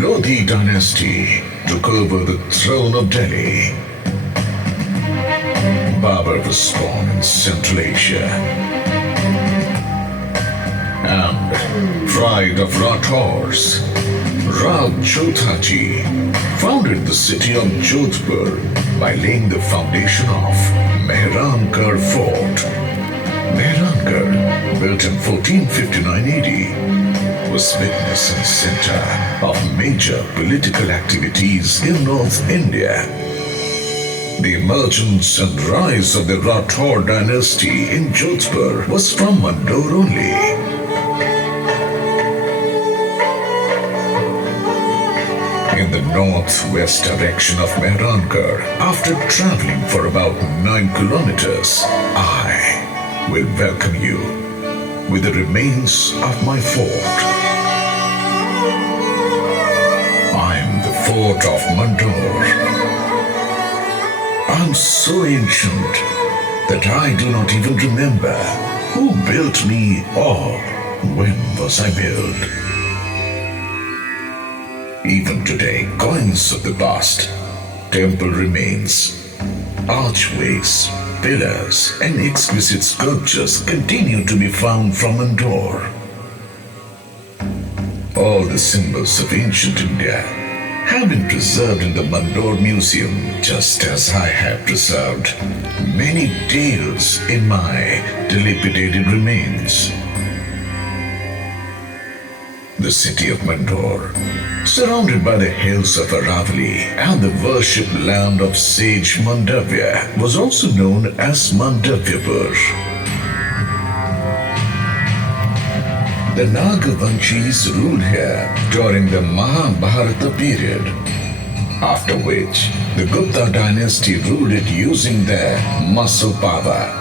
Lodhi dynasty took over the throne of Delhi. Babur was born in Central Asia. And pride of Rathors, Rao Jodhaji founded the city of Jodhpur by laying the foundation of Mehrangarh Fort. Mehrangarh, built in 1459 AD, was witness and center of major political activities in North India. The emergence and rise of the Rathor dynasty in Jodhpur was from Mandor only. In the northwest direction of Mehrangarh, after traveling for about 9 kilometers, I will welcome you with the remains of my fort. I'm the fort of Mandor. I'm so ancient that I do not even remember who built me or when was I built. Even today, coins of the past, temple remains, archways, pillars, and exquisite sculptures continue to be found from Mandor. All the symbols of ancient India have been preserved in the Mandor Museum, just as I have preserved many tales in my dilapidated remains. The city of Mandor, surrounded by the hills of Aravali and the worship land of sage Mandavya, was also known as Mandavyapur. The Nagavanshis ruled here during the Mahabharata period, after which the Gupta dynasty ruled it using their muscle power.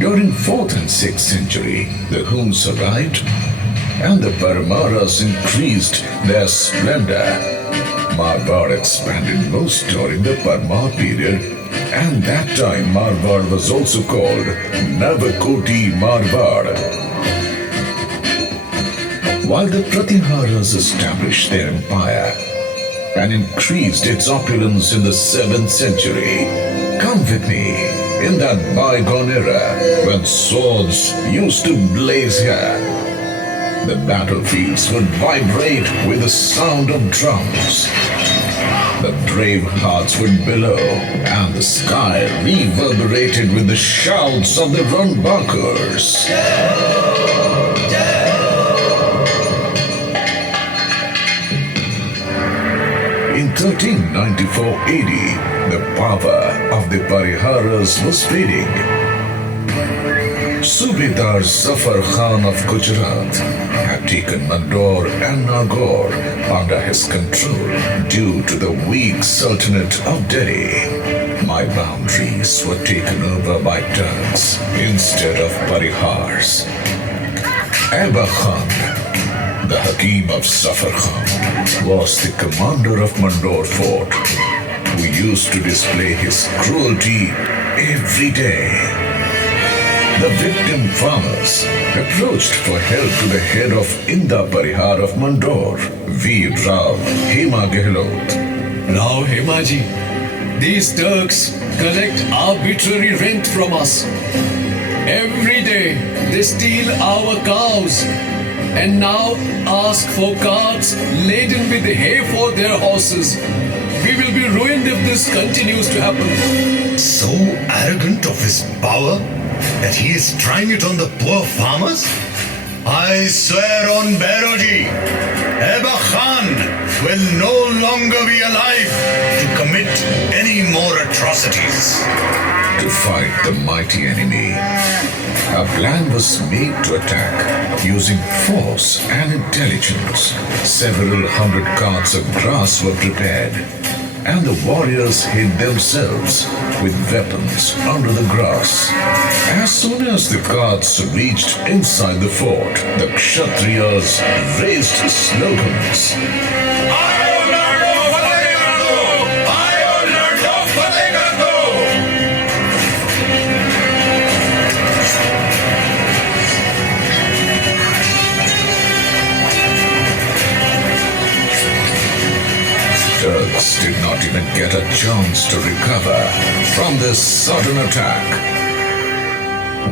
During 4th and 6th century, the Huns arrived and the Paramaras increased their splendor. Marwar expanded most during the Parma period, and that time Marwar was also called Navakoti Marwar. While the Pratiharas established their empire and increased its opulence in the 7th century, come with me in that bygone era when swords used to blaze here. The battlefields would vibrate with the sound of drums. The brave hearts would bellow, and the sky reverberated with the shouts of the Runbakers. In 1394 AD, the power of the Pariharas was fading. Subedar Zafar Khan of Gujarat had taken Mandor and Nagaur under his control due to the weak Sultanate of Delhi. My boundaries were taken over by Turks instead of Parihars. Aba Khan, the Hakim of Zafar Khan, was the commander of Mandor Fort, who used to display his cruelty every day. The victim farmers approached for help to the head of Inda Parihar of Mandor, Veer Rao Hema Gehlot. Now, Hemaji, these Turks collect arbitrary rent from us. Every day they steal our cows and now ask for carts laden with hay for their horses. We will be ruined if this continues to happen. So arrogant of his power that he is trying it on the poor farmers? I swear on Bairoji, Eba Khan will no longer be alive to commit any more atrocities. To fight the mighty enemy, a plan was made to attack using force and intelligence. Several hundred carts of grass were prepared, and the warriors hid themselves with weapons under the grass. As soon as the carts reached inside the fort, the Kshatriyas raised slogans. Sikhs did not even get a chance to recover from this sudden attack.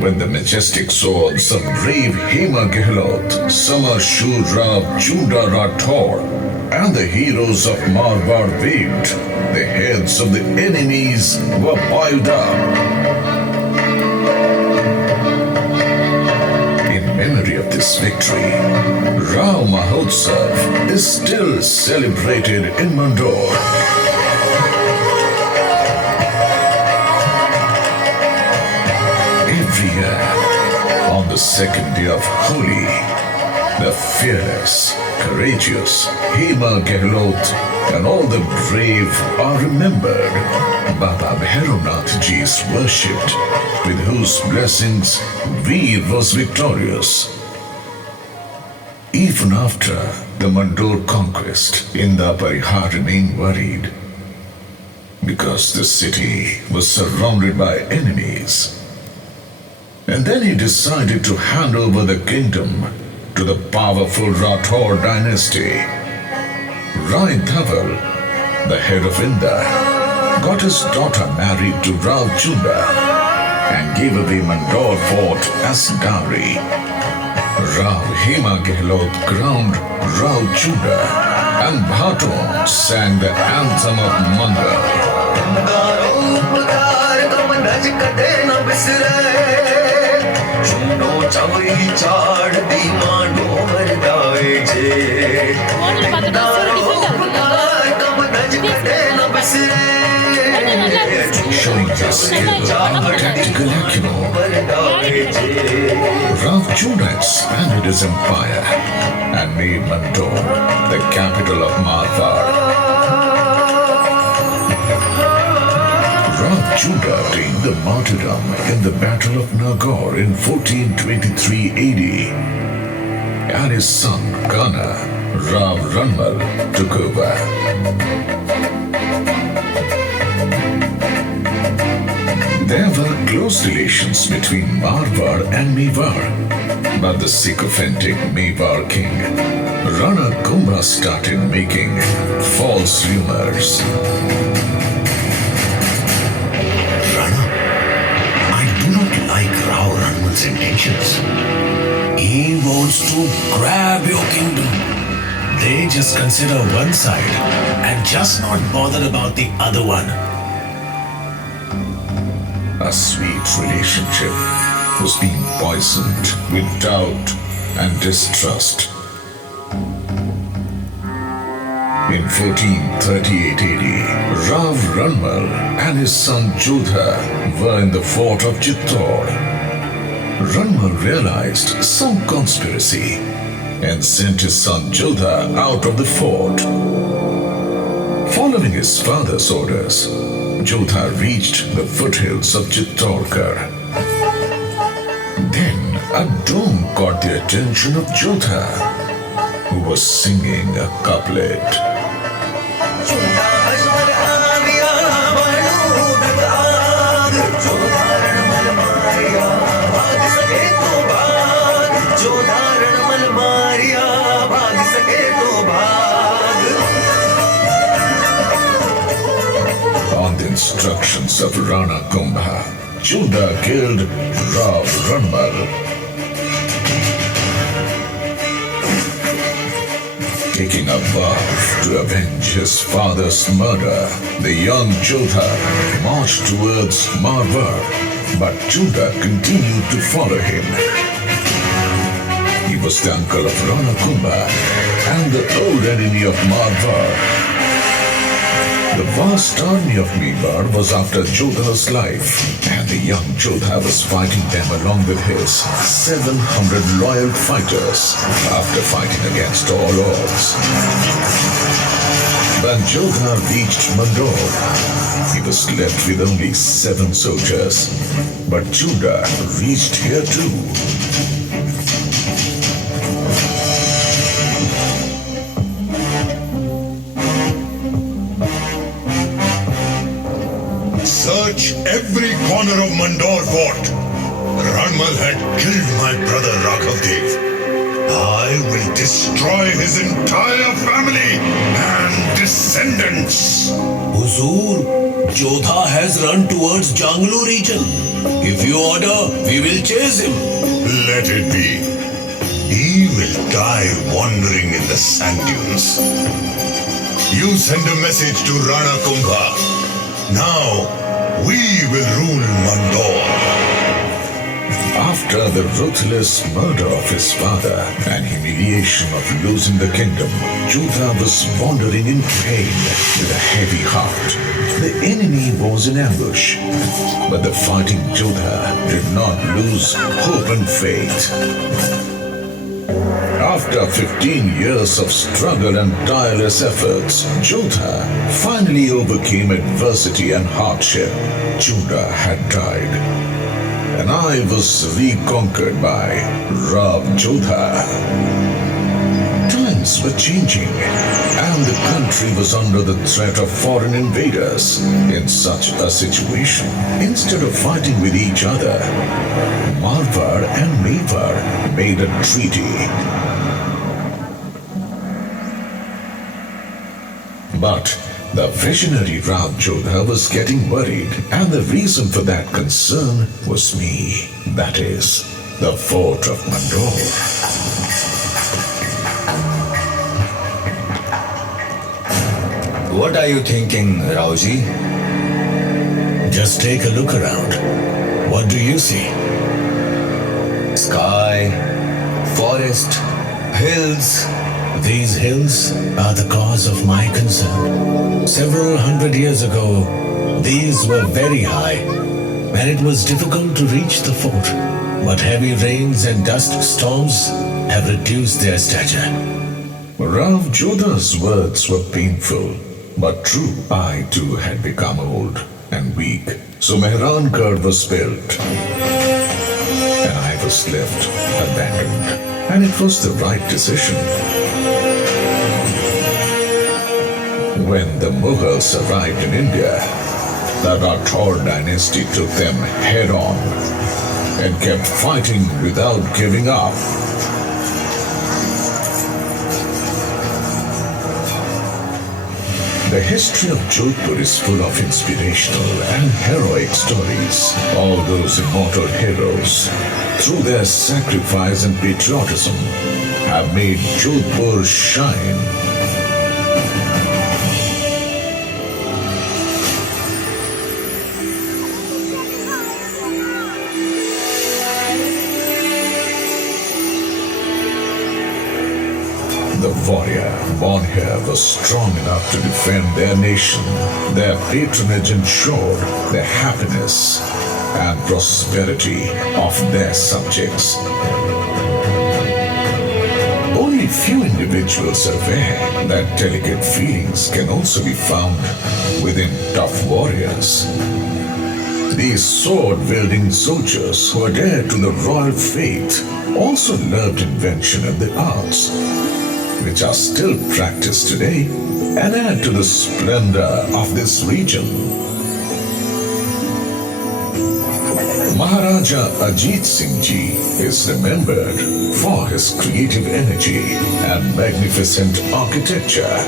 When the majestic swords of brave Hema Gehlot, Samar Shurra Chunda Rathore, and the heroes of Marwar waved, the heads of the enemies were piled up. In memory of this victory, Rao Mahotsav is still celebrated in Mandor. Every year, on the second day of Holi, the fearless, courageous Hema Gehlot and all the brave are remembered. Baba Bhaironath Ji is worshipped, with whose blessings Veer was victorious. Even after the Mandor conquest, Inda Parihar remained worried because the city was surrounded by enemies. And then he decided to hand over the kingdom to the powerful Rathore dynasty. Rai Dhaval, the head of Inda, got his daughter married to Rao Chunda and gave away Mandor Fort as dowry. Rao Hema Gehlot crowned Rao Chunda and Bhaton sang the anthem of Mandor. Showing his skill and tactical acumen, Rao Chunda expanded his empire and made Mandor the capital of Marwar. Rao Chunda attained the martyrdom in the Battle of Nagaur in 1423 AD, and his son Kana, Rao Ranmal, took over. There were close relations between Marwar and Mewar, but the sycophantic Mewar king, Rana Kumbha, started making false rumors. Rana, I do not like Rao Ranmal's intentions. He wants to grab your kingdom. They just consider one side and just not bothered about the other one. A sweet relationship was being poisoned with doubt and distrust. In 1438 AD, Rao Ranmal and his son Jodha were in the fort of Chittor. Ranmal realized some conspiracy and sent his son Jodha out of the fort. Following his father's orders, Jodha reached the foothills of Chittorgarh. Then a dome caught the attention of Jodha, who was singing a couplet. On the instructions of Rana Kumbha, Chunda killed Rao Ranmal. Taking a vow to avenge his father's murder, the young Jodha marched towards Marwar, but Chunda continued to follow him. He was the uncle of Rana Kumbha and the old enemy of Marwar. The vast army of Mewar was after Jodha's life, and the young Jodha was fighting them along with his 700 loyal fighters after fighting against all odds. When Jodha reached Mandor, he was left with only 7 soldiers, but Chunda reached here too. Search every corner of Mandor Fort. Ranmal had killed my brother Raghavdev. I will destroy his entire family and descendants. Huzur, Jodha has run towards Janglu region. If you order, we will chase him. Let it be. He will die wandering in the sand dunes. You send a message to Rana Kumbha. Now, we will rule Mandor. After the ruthless murder of his father and humiliation of losing the kingdom, Jodha was wandering in pain with a heavy heart. The enemy was in ambush, but the fighting Jodha did not lose hope and faith. After 15 years of struggle and tireless efforts, Jodha finally overcame adversity and hardship. Jodha had died, and I was reconquered by Rav Jodha. Times were changing, and the country was under the threat of foreign invaders. In such a situation, instead of fighting with each other, Marwar and Mewar made a treaty. But the visionary Rav Jodha was getting worried, and the reason for that concern was me. That is, the fort of Mandor. What are you thinking, Rauji? Just take a look around. What do you see? Sky, forest, hills. These hills are the cause of my concern. Several hundred years ago, these were very high, and it was difficult to reach the fort. But heavy rains and dust storms have reduced their stature. Rav Jodha's words were painful, but true. I too had become old and weak, so Mehrangarh was built, and I was left abandoned. And it was the right decision. When the Mughals arrived in India, the Rathore dynasty took them head on and kept fighting without giving up. The history of Jodhpur is full of inspirational and heroic stories. All those immortal heroes, through their sacrifice and patriotism, have made Jodhpur shine. The warrior born here was strong enough to defend their nation. Their patronage ensured the happiness and prosperity of their subjects. Only few individuals are aware that delicate feelings can also be found within tough warriors. These sword-wielding soldiers who adhered to the royal faith also loved invention and the arts, which are still practiced today and add to the splendor of this region. Maharaja Ajit Singh Ji is remembered for his creative energy and magnificent architecture.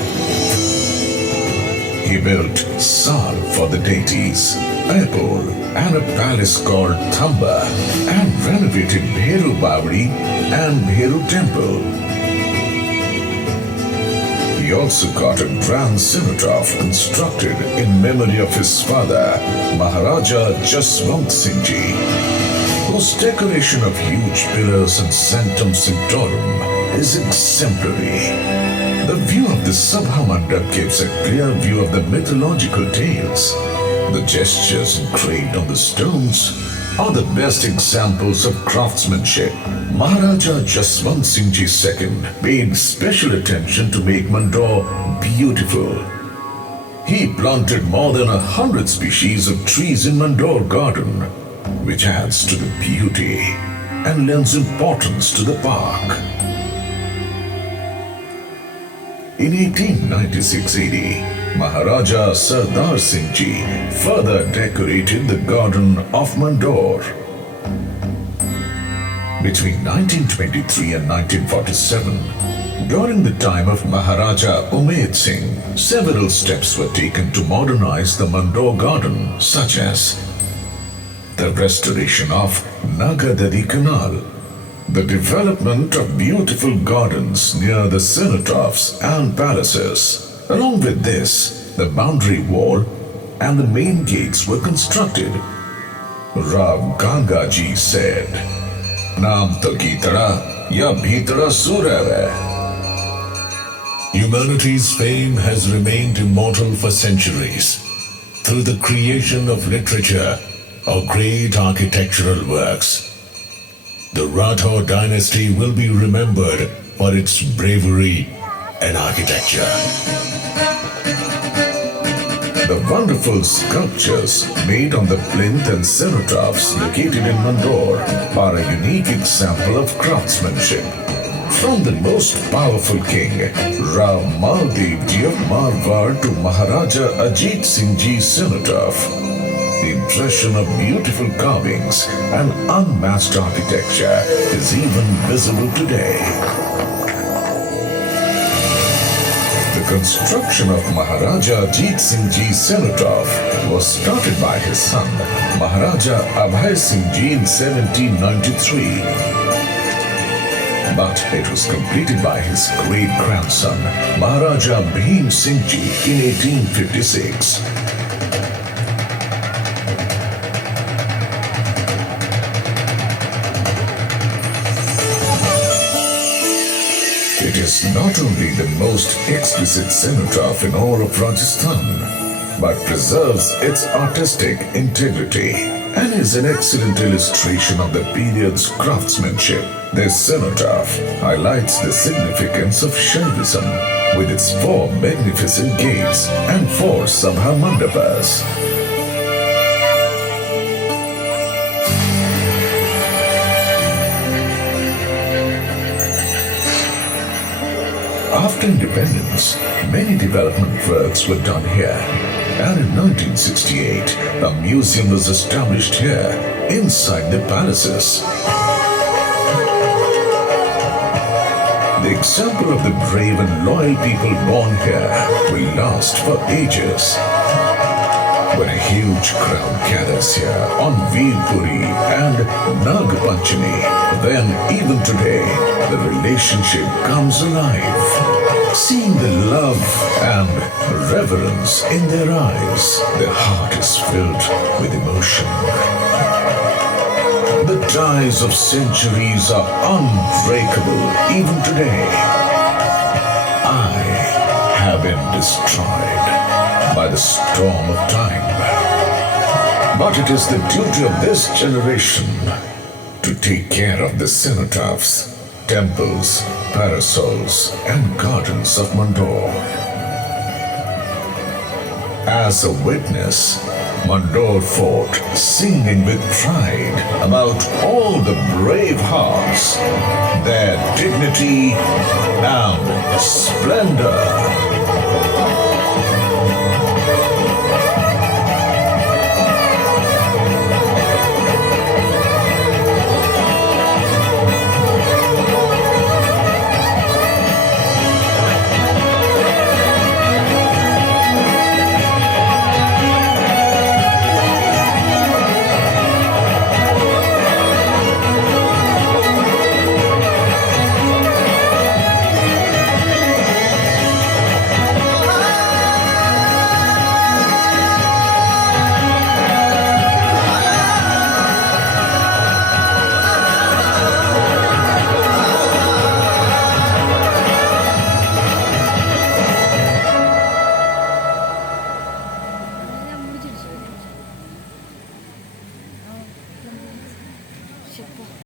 He built Sal for the deities, Airpole, and a palace called Thamba, and renovated Bheru Bawadi and Bheru Temple. He also got a grand cenotaph constructed in memory of his father, Maharaja Jaswant Singh Ji, whose decoration of huge pillars and sanctum sanctorum is exemplary. The view of the Sabha Mandap gives a clear view of the mythological tales. The gestures engraved on the stones are the best examples of craftsmanship. Maharaja Jaswant Singh Ji II paid special attention to make Mandor beautiful. He planted more than 100 species of trees in Mandor garden, which adds to the beauty and lends importance to the park. In 1896-80, Maharaja Sardar Singh Ji further decorated the garden of Mandor. Between 1923 and 1947, During the time of Maharaja Umaid Singh, several steps were taken to modernize the Mandor garden, such as the restoration of Nagadadi Canal, the development of beautiful gardens near the cenotaphs and palaces. Along with this, the boundary wall and the main gates were constructed. Rav Gangaji said, Naam to kitara ya bhitara surave. Humanity's fame has remained immortal for centuries through the creation of literature or great architectural works. The Rathore dynasty will be remembered for its bravery and architecture. The wonderful sculptures made on the plinth and cenotaphs located in Mandor are a unique example of craftsmanship. From the most powerful king, Ram Maldev Ji of Marwar, to Maharaja Ajit Singh Ji's cenotaph, the impression of beautiful carvings and unmatched architecture is even visible today. The construction of Maharaja Ajit Singh Ji's cenotaph was started by his son, Maharaja Abhay Singh Ji, in 1793. But it was completed by his great-grandson, Maharaja Bhim Singh Ji, in 1856. It is not only the most exquisite cenotaph in all of Rajasthan, but preserves its artistic integrity and is an excellent illustration of the period's craftsmanship. This cenotaph highlights the significance of Shaivism with its 4 magnificent gates and 4 Sabha Mandapas. After independence, many development works were done here, and in 1968, a museum was established here, inside the palaces. The example of the brave and loyal people born here will last for ages. When a huge crowd gathers here on Veerpuri and Nag Panchami, then even today, the relationship comes alive. Seeing the love and reverence in their eyes, the heart is filled with emotion. The ties of centuries are unbreakable even today. I have been destroyed by the storm of time. But it is the duty of this generation to take care of the cenotaphs, temples, parasols, and gardens of Mandor. As a witness, Mandor Fort singing with pride about all the brave hearts, their dignity and splendor.